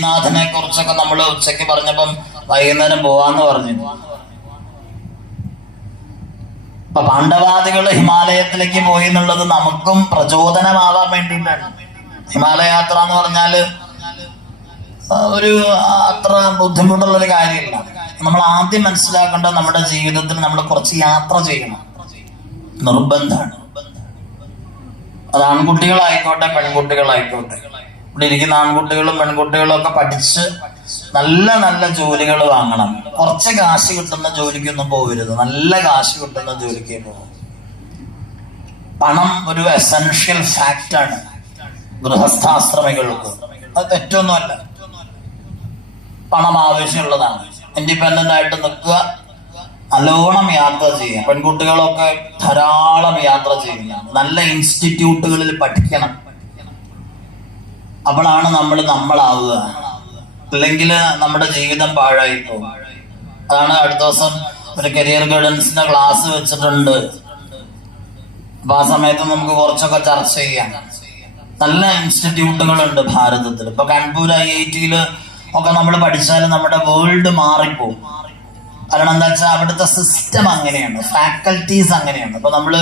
നാഥനെ കുറിച്ചൊക്കെ നമ്മൾ ഉച്ചയ്ക്ക് പറഞ്ഞപ്പം വൈകുന്നേരം പോവാന്ന് പറഞ്ഞു. അപ്പൊ പാണ്ഡവാദികൾ ഹിമാലയത്തിലേക്ക് പോയി എന്നുള്ളത് നമുക്കും പ്രചോദനമാവാൻ വേണ്ടിയിട്ടാണ്. ഹിമാലയാത്ര എന്ന് പറഞ്ഞാൽ ഒരു അത്ര ബുദ്ധിമുട്ടുള്ള ഒരു കാര്യമില്ല. നമ്മൾ ആദ്യം മനസ്സിലാക്കേണ്ടത് നമ്മുടെ ജീവിതത്തിൽ നമ്മൾ കുറച്ച് യാത്ര ചെയ്യണം. നിർബന്ധമാണ്. അത് ആൺകുട്ടികളായിക്കോട്ടെ പെൺകുട്ടികളായിക്കോട്ടെ. ഇവിടെ ഇരിക്കുന്ന ആൺകുട്ടികളും പെൺകുട്ടികളും ഒക്കെ പഠിച്ച് നല്ല നല്ല ജോലികൾ വാങ്ങണം. കുറച്ച് കാശ് കിട്ടുന്ന ജോലിക്കൊന്നും പോകരുത് നല്ല കാശ് കിട്ടുന്ന ജോലിക്ക് പോകും പണം ഒരു എസെൻഷ്യൽ ഫാക്റ്റാണ് ഗൃഹസ്ഥാശ്രമികൾക്ക്. അത് തെറ്റൊന്നുമല്ല. പണം ആവശ്യമുള്ളതാണ്. ഇൻഡിപെൻഡന്റ് ആയിട്ട് നിൽക്കുക. നല്ലോണം യാത്ര ചെയ്യുക. പെൺകുട്ടികളൊക്കെ ധാരാളം യാത്ര ചെയ്യുക. നല്ല ഇൻസ്റ്റിറ്റ്യൂട്ടുകളിൽ പഠിക്കണം. അപ്പോഴാണ് നമ്മൾ നമ്മളാവുക. അല്ലെങ്കിൽ നമ്മുടെ ജീവിതം പാഴായി പോകും. അതാണ് അടുത്ത ദിവസം ഒരു കരിയർ ഗൈഡൻസിന്റെ ക്ലാസ് വെച്ചിട്ടുണ്ട്. അപ്പൊ ആ സമയത്ത് നമുക്ക് കുറച്ചൊക്കെ ചർച്ച ചെയ്യാം. നല്ല ഇൻസ്റ്റിറ്റ്യൂട്ടുകളുണ്ട് ഭാരതത്തിൽ. ഇപ്പൊ കാൺപൂർ ഐ ഐ ടിയിൽ ഒക്കെ നമ്മൾ പഠിച്ചാൽ നമ്മുടെ വേൾഡ് മാറിപ്പോകും കാരണം എന്താ വെച്ചാൽ അവിടുത്തെ സിസ്റ്റം അങ്ങനെയാണ്. ഫാക്കൽറ്റീസ് അങ്ങനെയാണ്. ഇപ്പൊ നമ്മൾ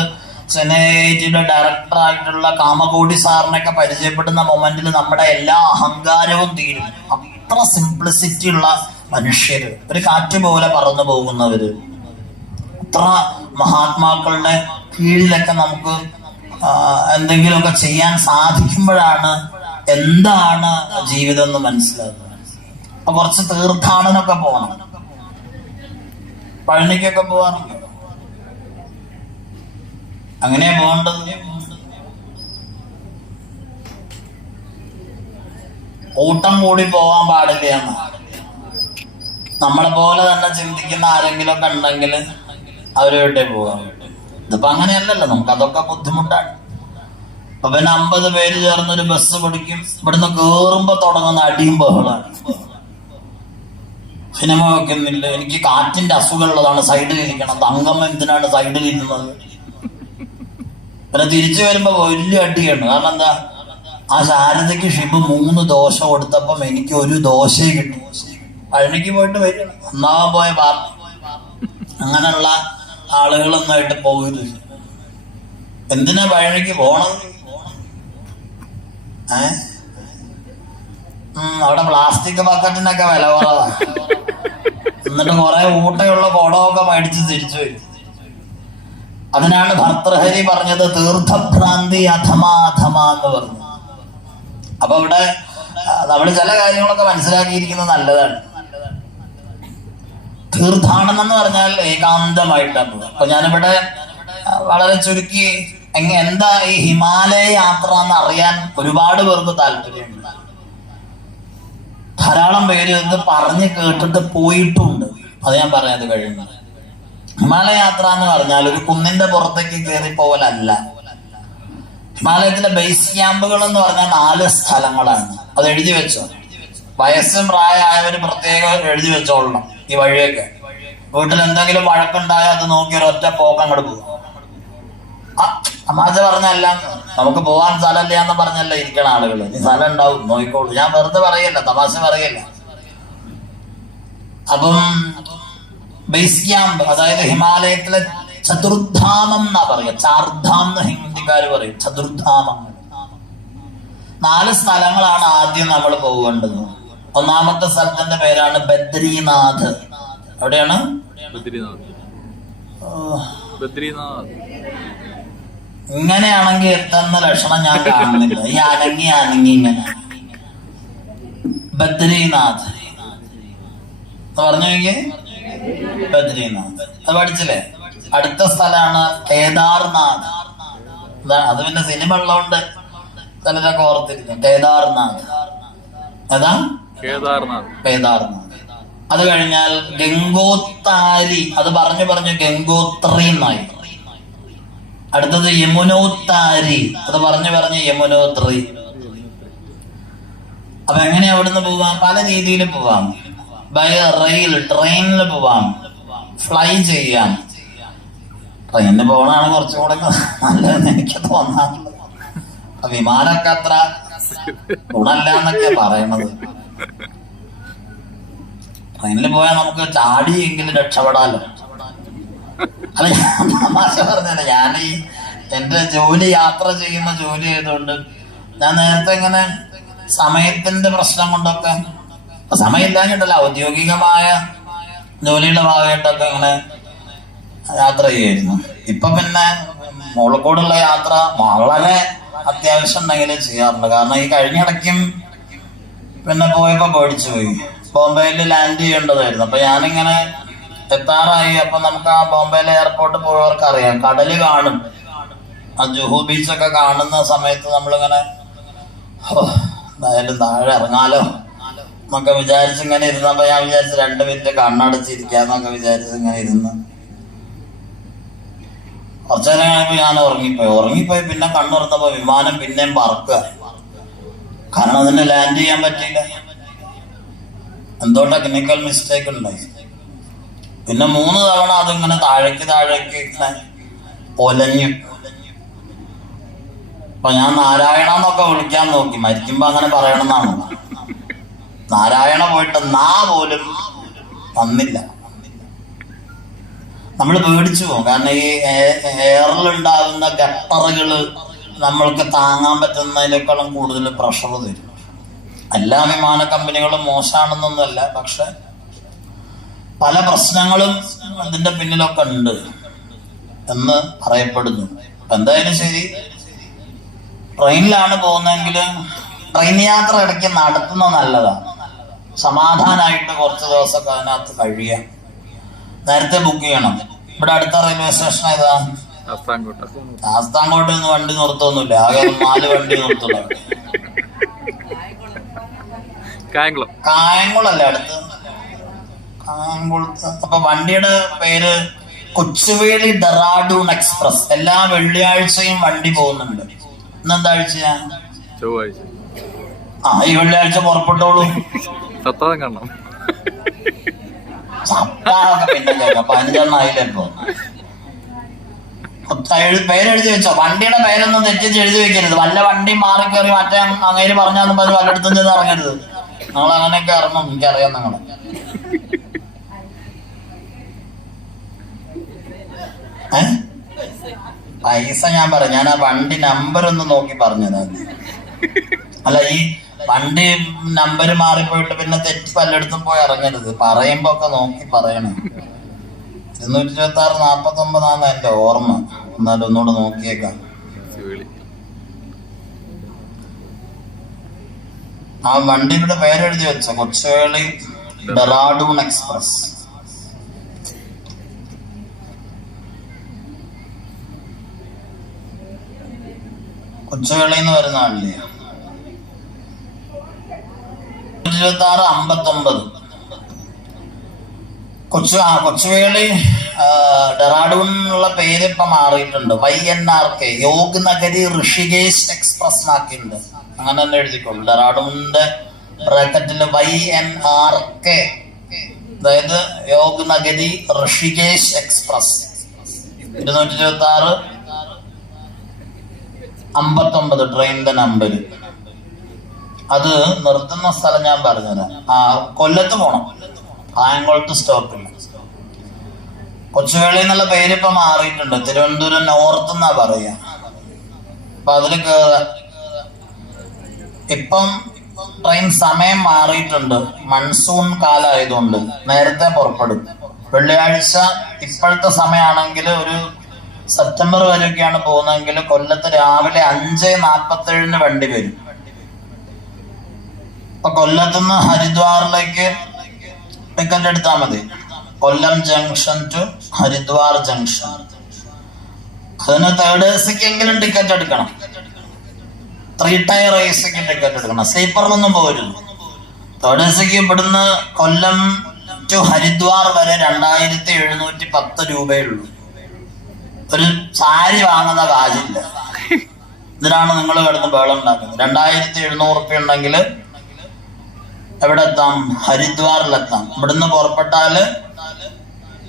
ഡയറക്ടർ ആയിട്ടുള്ള കാമകോടി സാറിനൊക്കെ പരിചയപ്പെടുന്ന മൊമെന്റിൽ നമ്മുടെ എല്ലാ അഹങ്കാരവും തീരും. അത്ര സിംപ്ലിസിറ്റി ഉള്ള മനുഷ്യര്. ഒരു കാറ്റ് പോലെ പറന്നു പോകുന്നവര്. അത്ര മഹാത്മാക്കളുടെ കീഴിലൊക്കെ നമുക്ക് എന്തെങ്കിലുമൊക്കെ ചെയ്യാൻ സാധിക്കുമ്പോഴാണ് എന്താണ് ജീവിതം എന്ന് മനസ്സിലാകുന്നത് അപ്പൊ കുറച്ച് തീർത്ഥാടനൊക്കെ പോകണം പഴനിക്കൊക്കെ പോവാറുണ്ട്? അങ്ങനെയാ പോകേണ്ടത് കൂട്ടം കൂടി പോവാൻ പാടില്ല എന്ന്. നമ്മളെ പോലെ തന്നെ ചിന്തിക്കുന്ന ആരെങ്കിലും കണ്ടെങ്കിൽ അവരെവിടെ പോകാൻ ഇതിപ്പോ അങ്ങനെയല്ലല്ലോ നമുക്ക് അതൊക്കെ ബുദ്ധിമുട്ടാണ്. അപ്പൊ പിന്നെ അമ്പത് പേര് ചേർന്ന് ഒരു ബസ് പിടിക്കും. ഇവിടുന്ന് കേറുമ്പോ തുടങ്ങുന്ന അടിയും ബഹളാണ്. സിനിമ വെക്കുന്നില്ല. എനിക്ക് കാറ്റിന്റെ അസുഖമുള്ളതാണ് സൈഡിൽ ഇരിക്കണം തങ്കം എന്തിനാണ് സൈഡിൽ ഇരുന്നത് പിന്നെ തിരിച്ചു വരുമ്പോ വലിയ അടിയാണ്. കാരണം എന്താ? ആ ശാരദയ്ക്ക് ഷിബ് മൂന്ന് ദോശ കൊടുത്തപ്പം എനിക്ക് ഒരു ദോശയെ കിട്ടും. പഴനിക്ക് പോയിട്ട് വരും. ഒന്നാവാൻ പോയ പാർട്ടി അങ്ങനെയുള്ള ആളുകളൊന്നായിട്ട് പോകരുത് എന്തിനാ പഴനിക്ക് പോണം ഏ? അവിടെ പ്ലാസ്റ്റിക് ബക്കറ്റിനൊക്കെ വില കുറവാ. എന്നിട്ട് കുറെ ഊട്ടയുള്ള കുടമൊക്കെ മേടിച്ച് തിരിച്ചു വരും. അതിനാണ് ഭർത്തൃഹരി പറഞ്ഞത് തീർത്ഥഭ്രാന്തി അധമ എന്ന് പറഞ്ഞു. അപ്പൊ ഇവിടെ നമ്മൾ ചില കാര്യങ്ങളൊക്കെ മനസ്സിലാക്കിയിരിക്കുന്നത് നല്ലതാണ്. തീർത്ഥാടനം എന്ന് പറഞ്ഞാൽ ഏകാന്തമായിട്ടാണ്. അപ്പൊ ഞാനിവിടെ വളരെ ചുരുക്കി എന്താ ഈ ഹിമാലയ യാത്ര എന്ന് അറിയാൻ ഒരുപാട് പേർക്ക് താല്പര്യമുണ്ട്. ധാരാളം പേര് ഇത് പറഞ്ഞ് കേട്ടിട്ട് പോയിട്ടുണ്ട് അത് ഞാൻ പറയാത് കഴിയുന്നത് ഹിമാലയ യാത്ര എന്ന് പറഞ്ഞാൽ ഒരു കുന്നിന്റെ പുറത്തേക്ക് കയറി പോവലല്ല. ഹിമാലയത്തിലെ ബേസ് ക്യാമ്പുകൾ എന്ന് പറഞ്ഞാൽ നാല് സ്ഥലങ്ങളാണ്. അത് എഴുതി വെച്ചോ. വയസ്സും പ്രായമായവർ പ്രത്യേകം എഴുതി വെച്ചോളണം ഈ വഴിയൊക്കെ. വീട്ടിൽ എന്തെങ്കിലും വഴക്കുണ്ടായാൽ അത് നോക്കി ഒരൊറ്റ പോക്കം അങ്ങോട്ട് പോകും. തമാശ പറഞ്ഞല്ല നമുക്ക് പോവാൻ സ്ഥലമില്ല എന്ന് പറഞ്ഞല്ല ഇരിക്കണ ആളുകൾ ഇനി സ്ഥലം ഉണ്ടാവും നോക്കിക്കോളൂ. ഞാൻ വെറുതെ പറയല്ല തമാശ പറയല്ല. അപ്പം ബേസ് ക്യാമ്പ് അതായത് ഹിമാലയത്തിലെ ചതുർധാമം എന്നാ പറയുക. ചാർധാം എന്ന് ഹിന്ദിക്കാർ പറയും. ചതുർധാമം. നാല് സ്ഥലങ്ങളാണ് ആദ്യം നമ്മൾ പോകേണ്ടത്. ഒന്നാമത്തെ സ്ഥലത്തിന്റെ പേരാണ് ബദ്രീനാഥ്. എവിടെയാണ്? ഇങ്ങനെയാണെങ്കിൽ എത്തുന്ന ലക്ഷണം ഞാൻ കാണുന്നില്ല. ഈ അനങ്ങി അനങ്ങി ഇങ്ങനെ. ബദ്രീനാഥ്. പറഞ്ഞു ബദ്രീനാഥ് അത് പഠിച്ചില്ലേ? അടുത്ത സ്ഥലമാണ് കേദാർനാഥ്. അതാണ് അത് പിന്നെ സിനിമ ഉള്ളതുകൊണ്ട് ചിലരൊക്കെ ഓർത്തിരിക്കും. കേദാർനാഥ്. ഏതാ? കേദാർനാഥ്. കേദാർനാഥ്. അത് കഴിഞ്ഞാൽ ഗംഗോത്താരി അത് പറഞ്ഞു പറഞ്ഞു ഗംഗോത്രി എന്നായി അടുത്തത് യമുനോത്താരി അത് പറഞ്ഞു പറഞ്ഞു യമുനോത്രി. അപ്പൊ എങ്ങനെയാ അവിടുന്ന് പോവാം? പല രീതിയിലും പോവാം. ബൈ റെയിൽ ട്രെയിനിൽ പോവാം. ഫ്ലൈ ചെയ്യാം. ട്രെയിനിൽ പോകണാണ് കുറച്ചും കൂടെ നല്ലതെന്ന് എനിക്ക് തോന്നാറുള്ളത്. വിമാനമൊക്കെ അത്ര ഗുണല്ല എന്നൊക്കെ പറയണത് ട്രെയിനിൽ പോയാൽ നമുക്ക് ചാടിയെങ്കിലും രക്ഷപ്പെടാലോ. അല്ല ഞാൻ പറഞ്ഞല്ല ഞാൻ ഈ എന്റെ ജോലി യാത്ര ചെയ്യുന്ന ജോലി ആയതുകൊണ്ട് ഞാൻ നേരത്തെ ഇങ്ങനെ സമയത്തിന്റെ പ്രശ്നം കൊണ്ടൊക്കെ ഇപ്പൊ സമയമില്ലാഞ്ഞിട്ടല്ല ഔദ്യോഗികമായ ജോലിയുടെ ഭാഗമായിട്ടൊക്കെ ഇങ്ങനെ യാത്ര ചെയ്യുമായിരുന്നു. ഇപ്പൊ പിന്നെ മുകളിൽക്കൂടുള്ള യാത്ര വളരെ അത്യാവശ്യം ഉണ്ടെങ്കിൽ ചെയ്യാറുണ്ട് കാരണം ഈ കഴിഞ്ഞ ഇടയ്ക്കും പിന്നെ പോയപ്പോ പേടിച്ചു പോയി. ബോംബെയിൽ ലാൻഡ് ചെയ്യേണ്ടതായിരുന്നു. അപ്പൊ ഞാനിങ്ങനെ എത്താറായി. അപ്പൊ നമുക്ക് ആ ബോംബെയിലെ എയർപോർട്ട് പോയവർക്ക് അറിയാം. കടൽ കാണും. ആ ജുഹു ബീച്ചൊക്കെ കാണുന്ന സമയത്ത് നമ്മളിങ്ങനെ "ഹോ, എന്തായാലും താഴെ ഇറങ്ങാലോ. എന്നൊക്കെ വിചാരിച്ച് ഇങ്ങനെ ഇരുന്നപ്പോ ഞാൻ വിചാരിച്ചു രണ്ട് മിനിറ്റ് കണ്ണടച്ചിരിക്കാന്നൊക്കെ വിചാരിച്ച് ഇങ്ങനെ ഇരുന്ന്. കുറച്ചു നേരം കഴിഞ്ഞപ്പോ ഞാൻ ഉറങ്ങിപ്പോയി. ഉറങ്ങിപ്പോയി പിന്നെ കണ്ണുറത്തപ്പോ വിമാനം പിന്നെയും പറക്കുക. കാരണം അതിന് ലാൻഡ് ചെയ്യാൻ പറ്റിയില്ല. എന്തോ ടെക്നിക്കൽ മിസ്റ്റേക്ക് ഉണ്ടായി പിന്നെ മൂന്ന് തവണ അതിങ്ങനെ താഴേക്ക് താഴേക്ക് ഇങ്ങനെ ഒലഞ്ഞു അപ്പൊ ഞാൻ നാരായണന്നൊക്കെ വിളിക്കാൻ നോക്കി. മരിക്കുമ്പോ അങ്ങനെ പറയണമെന്നാണ്. നാരായണ പോയിട്ട് നാ പോലും വന്നില്ല നമ്മൾ പേടിച്ചു പോകും. കാരണം ഈ എയറിലുണ്ടാകുന്ന ഗട്ടറുകൾ നമ്മൾക്ക് താങ്ങാൻ പറ്റുന്നതിനേക്കാളും കൂടുതൽ പ്രഷർ തരും. എല്ലാ വിമാന കമ്പനികളും മോശമാണെന്നൊന്നുമല്ല. പക്ഷെ പല പ്രശ്നങ്ങളും അതിന്റെ പിന്നിലൊക്കെ ഉണ്ട് എന്ന് പറയപ്പെടുന്നു. എന്തായാലും ശരി. ട്രെയിനിലാണ് പോകുന്നതെങ്കിൽ ട്രെയിൻ യാത്ര ഇടയ്ക്ക് നടത്തുന്നത് നല്ലതാണ്. സമാധാനമായിട്ട് കുറച്ച് ദിവസമൊക്കെ അതിനകത്ത് കഴിയാം നേരത്തെ ബുക്ക് ചെയ്യണം. ഇവിടെ അടുത്ത റെയിൽവേ സ്റ്റേഷൻ ഏതാ? ശാസ്താംകോട്ട് നിന്ന് വണ്ടി നിർത്തൊന്നുമില്ല ആകെ നാല് വണ്ടി നിർത്തുള്ളൂ. കായംകുളം. കായംകുളല്ലേ അടുത്ത്? കായംകുളത്ത്. അപ്പൊ വണ്ടിയുടെ പേര് കൊച്ചുവേളി ഡെറാഡൂൺ എക്സ്പ്രസ്. എല്ലാ വെള്ളിയാഴ്ചയും വണ്ടി പോകുന്നുണ്ട്. ഇന്നെന്താ ആഴ്ചയാ? ചൊവ്വാഴ്ച. ആ ഈ വെള്ളിയാഴ്ച പുറപ്പെട്ടോളൂ. സത്താതം കാണണം പേരെഴുതി വെച്ചോ. വണ്ടിയുടെ പേരൊന്നും തെറ്റിച്ച് എഴുതി വെക്കരുത്. വല്ല വണ്ടി മാറി കയറി മറ്റേ അങ്ങേര് പറഞ്ഞാലും പറഞ്ഞ് വല്ലയിടത്തും നിന്ന് ഇറങ്ങരുത്. നിങ്ങൾ അങ്ങനെയൊക്കെ ഇറങ്ങും. എനിക്കറിയാം നിങ്ങളെ? പൈസ ഞാൻ പറയാം. ഞാൻ ആ വണ്ടി നമ്പർ ഒന്ന് നോക്കി പറഞ്ഞത് അല്ല ഈ വണ്ടി നമ്പർ മാറിപ്പോയിട്ട് പിന്നെ തെറ്റ് പലയിടത്തും പോയി ഇറങ്ങരുത്. പറയുമ്പോ ഒക്കെ നോക്കി പറയണം. ഇരുന്നൂറ്റി ഇരുപത്തി ആറ് നാപ്പത്തി ഒമ്പതാന്ന് എന്റെ ഓർമ്മ. എന്നാലും ഒന്നുകൂടെ നോക്കിയേക്കാം. ആ വണ്ടിയുടെ പേരെഴുതി വെച്ച കൊച്ചുവേളി ഡെറാഡൂൺ എക്സ്പ്രസ്. കൊച്ചുവേളി എന്ന് വരുന്ന വണ്ടി ഇരുപത്തി ആറ് അമ്പത്തി ഒമ്പത് കൊച്ചു ആ കൊച്ചുവേളി ഡെറാഡൂൺ എന്നുള്ള പേര് ഇപ്പൊ മാറിയിട്ടുണ്ട്. Y N R K Yog Nagari Rishikesh express ആക്കിയിട്ടുണ്ട് അങ്ങനെ തന്നെ എഴുതിക്കോളൂ ഡെറാഡൂണിന്റെ ബ്രാക്കറ്റിൽ വൈ എൻ ആർ കെ. അതായത് യോഗ് നഗരി ഋഷികേശ് എക്സ്പ്രസ്. ഇരുന്നൂറ്റി ഇരുപത്തി ആറ് അമ്പത്തൊമ്പത് ട്രെയിനിന്റെ നമ്പർ അത് നിർത്തുന്ന സ്ഥലം ഞാൻ പറഞ്ഞുതരാം. ആ കൊല്ലത്ത് പോണം. കായംകുളത്ത് സ്റ്റോപ്പില്ല കൊച്ചുവേളി എന്നുള്ള പേര് ഇപ്പൊ മാറിയിട്ടുണ്ട്. തിരുവനന്തപുരം നോർത്ത് എന്നാ പറയാ. അപ്പൊ അതിൽ കേറ. ഇപ്പം ട്രെയിൻ സമയം മാറിയിട്ടുണ്ട്. മൺസൂൺ കാലമായതുകൊണ്ട് നേരത്തെ പുറപ്പെടും. വെള്ളിയാഴ്ച ഇപ്പോഴത്തെ സമയമാണെങ്കിൽ ഒരു സെപ്റ്റംബർ വരെയൊക്കെയാണ് പോകുന്നതെങ്കിൽ കൊല്ലത്ത് രാവിലെ അഞ്ച് നാൽപ്പത്തേഴിന് വണ്ടി വരും. ഇപ്പൊ കൊല്ലത്തുനിന്ന് ഹരിദ്വാറിലേക്ക് ടിക്കറ്റ് എടുത്താൽ മതി. Kollam junction to Haridwar junction അതിന് തേർഡ് എ സിക്ക് എങ്കിലും ടിക്കറ്റ് എടുക്കണം. Three tier A C ticket എടുക്കണം. സ്ലീപ്പറിലൊന്നും പോരുന്നു തേർഡ് എ സിക്ക് ഇവിടുന്ന് കൊല്ലം ടു ഹരിദ്വാർ വരെ രണ്ടായിരത്തി എഴുന്നൂറ്റി പത്ത് രൂപയുള്ളൂ. ഒരു സാരി വാങ്ങുന്ന കാശില്ല ഇതിനാണ് നിങ്ങൾ കിടന്ന് ബേളം ഉണ്ടാക്കുന്നത്. രണ്ടായിരത്തി എഴുന്നൂറ് ഉണ്ടെങ്കിൽ എവിടെ എത്താം ഹരിദ്വാറിലെത്താം. ഇവിടുന്ന് പുറപ്പെട്ടാൽ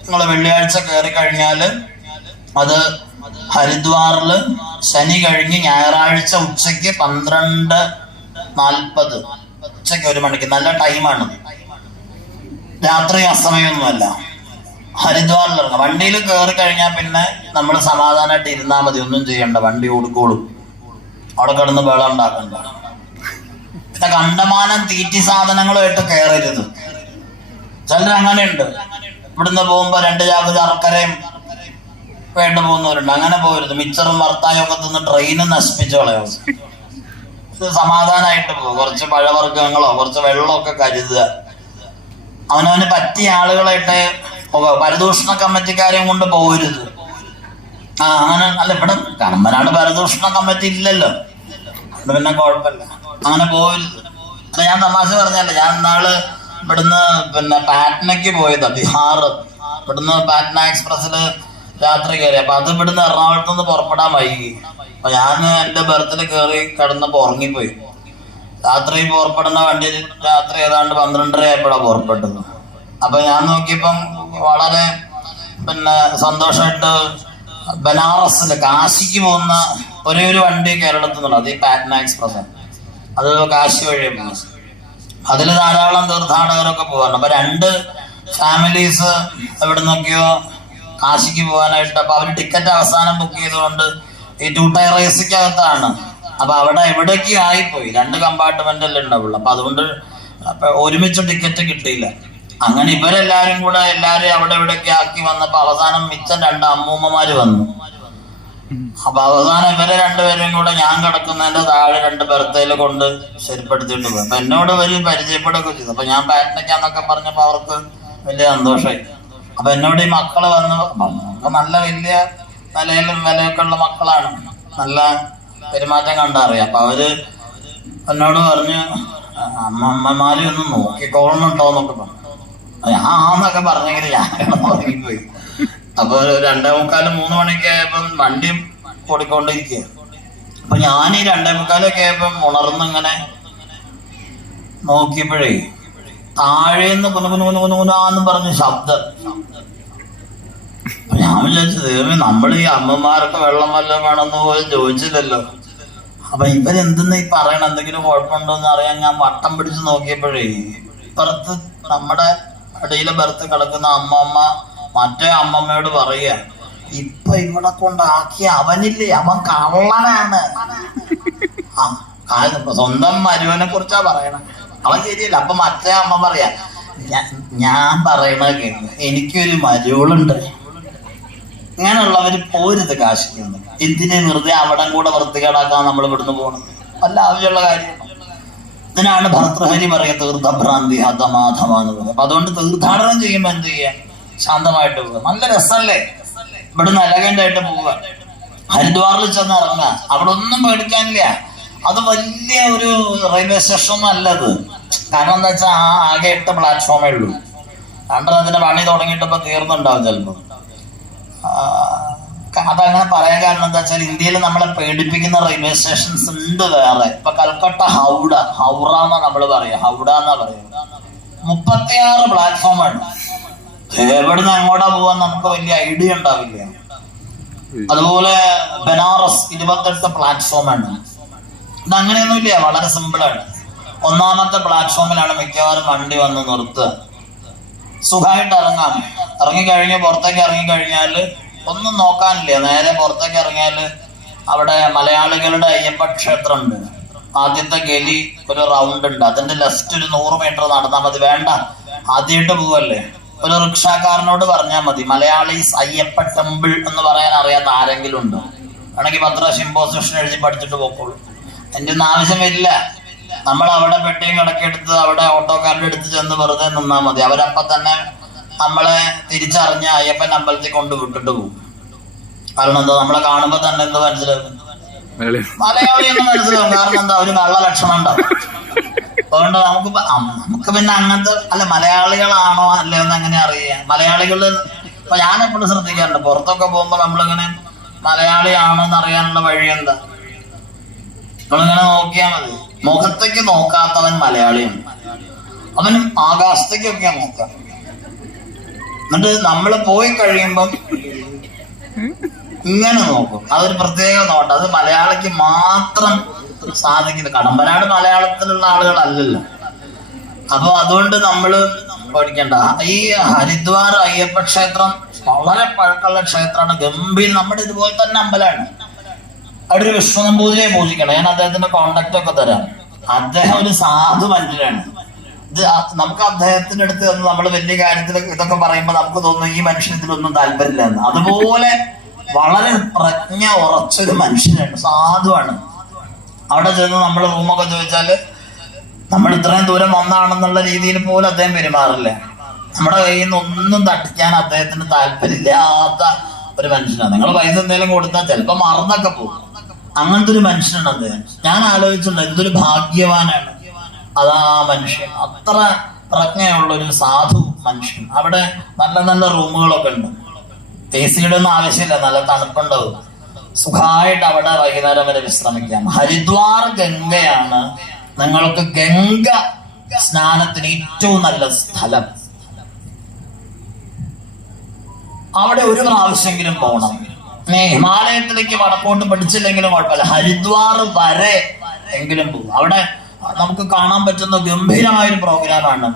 നിങ്ങൾ വെള്ളിയാഴ്ച കയറി കഴിഞ്ഞാൽ അത് ഹരിദ്വാറിൽ ശനി കഴിഞ്ഞ് ഞായറാഴ്ച ഉച്ചയ്ക്ക് പന്ത്രണ്ട് നാൽപ്പത്. ഉച്ചയ്ക്ക് ഒരു മണിക്ക്. നല്ല ടൈമാണ്. രാത്രി അസമയമൊന്നുമല്ല. ഹരിദ്വാറിൽ ഇറങ്ങാം വണ്ടിയിൽ കയറി കഴിഞ്ഞാൽ പിന്നെ നമ്മൾ സമാധാനമായിട്ട് ഇരുന്നാൽ മതി. ഒന്നും ചെയ്യണ്ട. വണ്ടി ഓടുക്കോളും. അവിടെ കിടന്ന് വെള്ളം ഉണ്ടാക്കണ്ട. പിന്നെ കണ്ടമാനം തീറ്റി സാധനങ്ങളുമായിട്ട് കയറരുത് ചിലർ അങ്ങനെയുണ്ട്. ഇവിടുന്ന് പോകുമ്പോ രണ്ട് ചാക്ക് ചർക്കരയും വേണ്ട പോകുന്നവരുണ്ട്. അങ്ങനെ പോകരുത്. മിച്ചറും വർത്തായും ഒക്കെ തിന്ന് ട്രെയിനും നശിപ്പിച്ചു കളയോ. സമാധാനമായിട്ട് പോകും. കുറച്ച് പഴവർഗങ്ങളോ കുറച്ച് വെള്ളമൊക്കെ കരുതുക. അവനവന് പറ്റിയ ആളുകളായിട്ട് പരദൂഷണ കമ്മിറ്റിക്കാരെയും കൊണ്ട് പോകരുത്. ആ അങ്ങനെ അല്ല ഇവിടെ കടമ്പനാട് പരദൂഷണ കമ്മിറ്റി ഇല്ലല്ലോ. പിന്നെ കുഴപ്പമില്ല. അങ്ങനെ പോകരുത് ഞാൻ തമാശ പറഞ്ഞല്ല ഞാൻ ഇന്നാൾ ഇവിടുന്ന് പിന്നെ പാറ്റ്നയ്ക്ക് പോയതാ ബിഹാർ ഇവിടുന്ന് പാറ്റ്ന എക്സ്പ്രസ്സിൽ രാത്രി കയറി. അപ്പൊ അത് ഇവിടുന്ന് എറണാകുളത്ത് നിന്ന് പുറപ്പെടാൻ വൈകി. അപ്പൊ ഞാൻ എന്റെ ബർത്തിൽ കയറി കിടന്നപ്പോ ഉറങ്ങിപ്പോയി. രാത്രി പുറപ്പെടുന്ന വണ്ടി രാത്രി ഏതാണ്ട് പന്ത്രണ്ടര ആയപ്പോഴാണ് പുറപ്പെട്ടത്. അപ്പൊ ഞാൻ നോക്കിയപ്പം വളരെ പിന്നെ സന്തോഷമായിട്ട് ബനാറസിൽ കാശിക്ക് പോകുന്ന ഒരേ ഒരു വണ്ടി കേരളത്തിൽ നിന്നുള്ളത് ഈ പാറ്റ്ന എക്സ്പ്രസ് അത് കാശി വഴി. പോകുന്നത് അതിൽ ധാരാളം തീർത്ഥാടകരൊക്കെ പോകാറുണ്ട്. അപ്പൊ രണ്ട് ഫാമിലീസ് എവിടെ നോക്കിയോ കാശിക്ക് പോകാനായിട്ട് അപ്പൊ അവർ ടിക്കറ്റ് അവസാനം ബുക്ക് ചെയ്തുകൊണ്ട് ഈ ടൂ ടയർ റേസിക്കകത്താണ് അപ്പൊ അവിടെ എവിടേക്ക് ആയിപ്പോയി? രണ്ട് കമ്പാർട്ട്മെന്റ് അല്ലേ ഉണ്ടാവുള്ളൂ. അപ്പൊ അതുകൊണ്ട് അപ്പൊ ഒരുമിച്ച് ടിക്കറ്റ് കിട്ടിയില്ല. അങ്ങനെ ഇവരെല്ലാരും കൂടെ എല്ലാരും അവിടെ ഇവിടെയൊക്കെ ആക്കി വന്നപ്പോ അവസാനം മിച്ചം രണ്ട് അമ്മൂമ്മമാര് വന്നു. അപ്പൊ അവസാനം ഇവരെ രണ്ടുപേരും കൂടെ ഞാൻ കിടക്കുന്നതിന്റെ താഴെ രണ്ട് ബർത്തയിൽ കൊണ്ട് ശരിപ്പെടുത്തിയിട്ട് പോയി അപ്പൊ എന്നോട് വലിയ പരിചയപ്പെടുകയൊക്കെ ചെയ്തു. അപ്പൊ ഞാൻ പാറ്റനയ്ക്കാന്നൊക്കെ പറഞ്ഞപ്പോ അവർക്ക് വലിയ സന്തോഷമായി. അപ്പൊ എന്നോട് ഈ മക്കൾ വന്ന് നല്ല വലിയ നിലയിലും വിലയൊക്കെ ഉള്ള മക്കളാണ്. നല്ല പെരുമാറ്റം കണ്ടറിയാം. അപ്പൊ അവർ എന്നോട് പറഞ്ഞ് അമ്മ അമ്മമാരെ ഒന്ന് നോക്കിക്കോളണുണ്ടോ എന്നൊക്കെ പറഞ്ഞു ഞാൻ ആന്നൊക്കെ പറഞ്ഞെങ്കിൽ ഞാൻ കിടന്നുറങ്ങിപ്പോയി അപ്പൊ രണ്ടേ മുക്കാൽ മൂന്ന് മണിയൊക്കെ ആയപ്പം വണ്ടി ഓടിക്കൊണ്ടിരിക്കുക അപ്പൊ ഞാൻ ഈ രണ്ടേ മുക്കാലൊക്കെ ആയപ്പം ഉണർന്നിങ്ങനെ നോക്കിയപ്പോഴേ താഴേന്ന് കുനു കുനു കുനു കുനു പറഞ്ഞ ശബ്ദം. ഞാൻ വിചാരിച്ചു ദൈവമേ നമ്മൾ ഈ അമ്മമാർക്ക് വെള്ളം വല്ലതും വേണമെന്ന് പോലും ചോദിച്ചില്ലല്ലോ. അപ്പൊ ഇവരെന്തെന്ന് ഈ പറയണ? എന്തെങ്കിലും കുഴപ്പമുണ്ടോ എന്ന് അറിയാൻ ഞാൻ വട്ടം പിടിച്ച് നോക്കിയപ്പോഴേ ഇപ്പുറത്ത് നമ്മുടെ അടിയിലെ ബർത്ത് കിടക്കുന്ന അമ്മമ്മ മറ്റേ അമ്മമ്മയോട് പറയുക ഇപ്പൊ ഇവിടെ കൊണ്ടാക്കിയ അവനില്ലേ? അവൻ കള്ളനാണ്. ആ സ്വന്തം മരുവനെ കുറിച്ചാ പറയണേ. അവൻ ശരിയല്ല അപ്പൊ മറ്റേ അമ്മ പറയാ ഞാൻ പറയണത് കേൾക്കുന്നു എനിക്കൊരു മരുവളുണ്ട്. ഇങ്ങനെയുള്ളവര് പോരുത് കാശിക്കുന്നു എന്തിനെ വെറുതെ അവിടെ കൂടെ വൃത്തികേടാക്കാൻ നമ്മൾ ഇവിടുന്ന് പോകണം അല്ല ആവശ്യമുള്ള കാര്യം ഇതിനാണ് ഭർത്തൃഹരി പറയുക തീർത്ഥഭ്രാന്തി ഹതമാധമ എന്ന് പറയുന്നത്. അപ്പൊ അതുകൊണ്ട് തീർത്ഥാടനം ചെയ്യുമ്പോൾ എന്ത് ചെയ്യാം? ശാന്തമായിട്ട് പോകുക. നല്ല രസമല്ലേ ഇവിടുന്ന് എലഗന്റ് പോവുക. ഹരിദ്വാറിൽ ചെന്ന് ഇറങ്ങുക. അവിടെ ഒന്നും പേടിക്കാനില്ല. അത് വലിയ ഒരു റെയിൽവേ സ്റ്റേഷൻ ഒന്നും അല്ലത്. കാരണം എന്താ വെച്ചാൽ ആ ആകെ എട്ട് പ്ലാറ്റ്ഫോമേ ഉള്ളൂ. കാരണം അതിന്റെ പണി തുടങ്ങിയിട്ടപ്പോ തീർന്നുണ്ടാവും ചിലപ്പോൾ അതങ്ങനെ പറയാൻ കാരണം എന്താ വെച്ചാൽ ഇന്ത്യയിൽ നമ്മളെ പേടിപ്പിക്കുന്ന റെയിൽവേ സ്റ്റേഷൻസ് ഉണ്ട് വേറെ. ഇപ്പൊ കൽക്കട്ട ഹൗഡ ഹൗറ എന്നാ നമ്മൾ പറയാ. ഹൗഡ എന്നാ പറയാ. മുപ്പത്തിയാറ് പ്ലാറ്റ്ഫോമാണ് എവിടുന്ന് അങ്ങോട്ടാ പോവാൻ നമുക്ക് വലിയ ഐഡിയ ഉണ്ടാവില്ല. അതുപോലെ ബനാറസ് ഇരുപത്തെട്ട് പ്ലാറ്റ്ഫോമാണ് ഇത് അങ്ങനെയൊന്നുമില്ല വളരെ സിമ്പിളാണ് ഒന്നാമത്തെ പ്ലാറ്റ്ഫോമിലാണ് മിക്കവാറും വണ്ടി വന്ന് നിർത്തുക. സുഖമായിട്ട് ഇറങ്ങാം. ഇറങ്ങിക്കഴിഞ്ഞ് പുറത്തേക്ക് ഇറങ്ങിക്കഴിഞ്ഞാൽ ഒന്നും നോക്കാനില്ല. നേരെ പുറത്തേക്ക് ഇറങ്ങിയാൽ അവിടെ മലയാളികളുടെ അയ്യപ്പ ക്ഷേത്രം ഉണ്ട് ആദ്യത്തെ ഗലി ഒരു റൗണ്ട് ഉണ്ട്. അതിന്റെ ലെഫ്റ്റ് ഒരു നൂറ് മീറ്റർ നടന്നാൽ മതി. വേണ്ട ആദ്യമായിട്ട് പോവല്ലേ? ഒരു റിക്ഷാക്കാരനോട് പറഞ്ഞാൽ മതി മലയാളീസ് അയ്യപ്പ ടെമ്പിൾ എന്ന് പറയാൻ അറിയാത്ത ആരെങ്കിലും ഉണ്ടോ വേണമെങ്കിൽ പത്ര സിംബോസിഷൻ എഴുതി പഠിച്ചിട്ട് പോക്കോളൂ. എന്റെ ഒന്നും ആവശ്യം വരില്ല. നമ്മൾ അവിടെ പെട്ടിയും കിടക്കെടുത്ത് അവിടെ ഓട്ടോക്കാരുടെ അടുത്ത് ചെന്ന് വെറുതെ നിന്നാൽ മതി. അവരപ്പം തന്നെ നമ്മളെ തിരിച്ചറിഞ്ഞ് അയ്യപ്പൻ അമ്പലത്തിൽ കൊണ്ട് വിട്ടിട്ട് പോകും. കാരണം എന്താ? നമ്മളെ കാണുമ്പോൾ തന്നെ എന്ത് മനസ്സിലാവും? മലയാളി. എന്ന് മനസ്സിലാവും. കാരണം എന്താ? ഒരു കള്ള ലക്ഷണം ഉണ്ടാവും അതുകൊണ്ട് നമുക്ക് നമുക്ക് പിന്നെ അങ്ങനത്തെ അല്ല മലയാളികളാണോ അല്ലേ എന്ന് അങ്ങനെ അറിയാം? മലയാളികൾ ഇപ്പൊ ഞാൻ എപ്പോഴും ശ്രദ്ധിക്കാറുണ്ട്. പുറത്തൊക്കെ പോകുമ്പോ നമ്മളിങ്ങനെ മലയാളിയാണോ എന്ന് അറിയാനുള്ള വഴി എന്താ നമ്മളിങ്ങനെ നോക്കിയാ മതി. മുഖത്തേക്ക് നോക്കാത്തവൻ മലയാളിയാണ്. അവനും ആകാശത്തേക്കൊക്കെ നോക്കാം എന്നിട്ട് നമ്മൾ പോയി കഴിയുമ്പം ഇങ്ങനെ നോക്കും. അതൊരു പ്രത്യേക നോട്ടം. അത് മലയാളിക്ക് മാത്രം സാധിക്കുന്നത് കടമ്പനാട് മലയാളത്തിലുള്ള ആളുകളല്ലല്ലോ. അപ്പൊ അതുകൊണ്ട് നമ്മൾ പഠിക്കണ്ട ഈ ഹരിദ്വാർ അയ്യപ്പ ക്ഷേത്രം വളരെ പഴക്കമുള്ള ക്ഷേത്രമാണ്. ഗംഭീർ നമ്മുടെ ഇതുപോലെ തന്നെ അമ്പലമാണ്. അവിടെ ഒരു വിഷ്ണു നമ്പൂതിരിയെ പൂജിക്കണം. ഞാൻ അദ്ദേഹത്തിന്റെ കോണ്ടാക്ട് ഒക്കെ തരാം. അദ്ദേഹം ഒരു സാധു മനുഷ്യനാണ്. ഇത് നമുക്ക് അദ്ദേഹത്തിന്റെ അടുത്ത് നമ്മൾ വലിയ കാര്യത്തിൽ ഇതൊക്കെ പറയുമ്പോൾ നമുക്ക് തോന്നുന്നു ഈ മനുഷ്യൻ ഇതിലൊന്നും താല്പര്യമില്ല എന്ന് അതുപോലെ വളരെ പ്രജ്ഞ ഉറച്ചൊരു മനുഷ്യനാണ്. സാധുവാണ്. അവിടെ ചെന്ന് നമ്മൾ റൂമൊക്കെ ചോദിച്ചാൽ നമ്മൾ ഇത്രയും ദൂരം വന്നാണെന്നുള്ള രീതിയിൽ പോലും അദ്ദേഹം പെരുമാറില്ല. നമ്മുടെ കയ്യിൽ നിന്ന് ഒന്നും തട്ടിക്കാൻ അദ്ദേഹത്തിന് താല്പര്യമില്ലാത്ത ഒരു മനുഷ്യനാണ്. നിങ്ങൾ പൈസ എന്തെങ്കിലും കൊടുത്താൽ ചിലപ്പോൾ മറന്നൊക്കെ പോകും. അങ്ങനത്തെ ഒരു മനുഷ്യനാണ് അദ്ദേഹം. ഞാൻ ആലോചിച്ചിട്ടുണ്ട് എന്തൊരു ഭാഗ്യവാനാണ് അതാ മനുഷ്യൻ. അത്ര പ്രജ്ഞയുള്ള ഒരു സാധു മനുഷ്യൻ. അവിടെ നല്ല നല്ല റൂമുകളൊക്കെ ഉണ്ട്. എ സിയുടെ ഒന്നും ആവശ്യമില്ല. നല്ല തണുപ്പുണ്ടാവും. സുഖമായിട്ട് അവിടെ വൈകുന്നേരം വരെ വിശ്രമിക്കാം. ഹരിദ്വാർ ഗംഗയാണ് നിങ്ങൾക്ക് ഗംഗ സ്നാനത്തിന് ഏറ്റവും നല്ല സ്ഥലം. അവിടെ ഒരു പ്രാവശ്യമെങ്കിലും പോകണം നീ ഹിമാലയത്തിലേക്ക് വടക്കോട്ട് പഠിച്ചില്ലെങ്കിലും കുഴപ്പമില്ല. ഹരിദ്വാർ വരെ എങ്കിലും പോകും അവിടെ നമുക്ക് കാണാൻ പറ്റുന്ന ഗംഭീരമായ ഒരു പ്രോഗ്രാമാണ്